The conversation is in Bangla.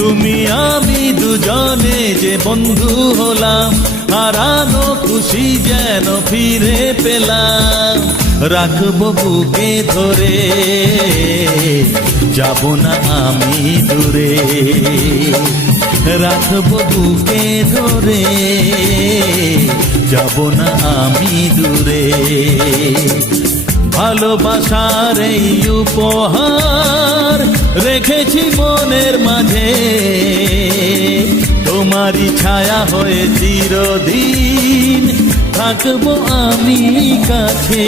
তুমি আমি দুজনে যে বন্ধু হলাম, হারানো খুশি যেন ফিরে পেলাম। রাখবো বুকে ধরে, যাব না আমি দূরে। রাখবো বুকে ধরে, যাব না আমি দূরে। ভালোবাসার এই উপহার রেখেছি মনের মাঝে, তোমারই ছায়া হয়ে চিরদিন থাকবো আমি কাছে।